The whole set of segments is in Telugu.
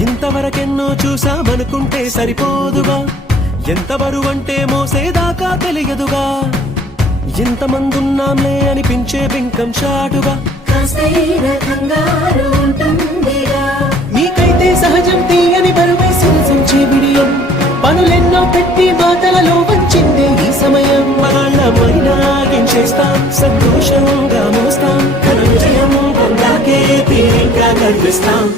ఇంతవరకెన్నో చూసామనుకుంటే సరిపోదుగా. ఎంత బరువంటే మోసేదాకా తెలియదుగా. ఇంతమందున్నాంలే అనిపించే బింకం చాటుగా. కాస్తైన నీకైతే సహజం తీయని బరువై సంచే విడియం. పనులెన్నో పెట్టి మాటలలో వంచిందే ఈ సమయం. వాళ్ళమైనా ఏం చేస్తాం సంతోషంగా మోస్తాం. ఘన విజయం పొందాకే తీరిగ్గా కనిపిస్తాం.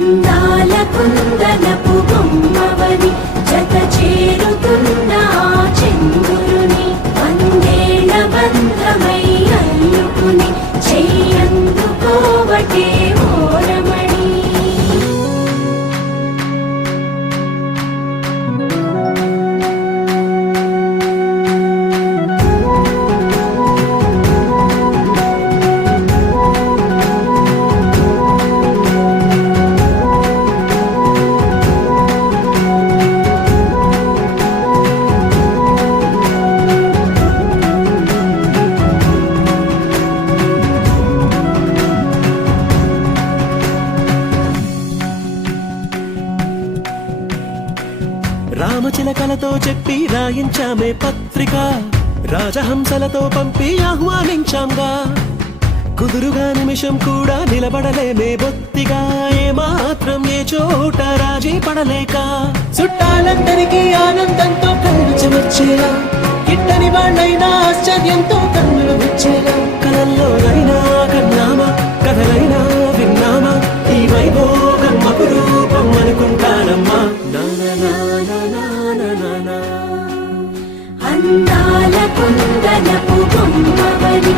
అందాల కుందన రామచిలకలతో చెప్పి రాయించామే పత్రిక. రాజహంసలతో పంపి ఆహ్వానించాంగా. కుదురుగా నిమిషం కూడా నిలబడలేమే బొత్తిగా. ఏ మాత్రం ఏ చోట రాజీ పడలేక. చుట్టాలందరికీ ఆనందంతో కళ్ళు చెమర్చేలా అందాల కుందనపు బొమ్మవని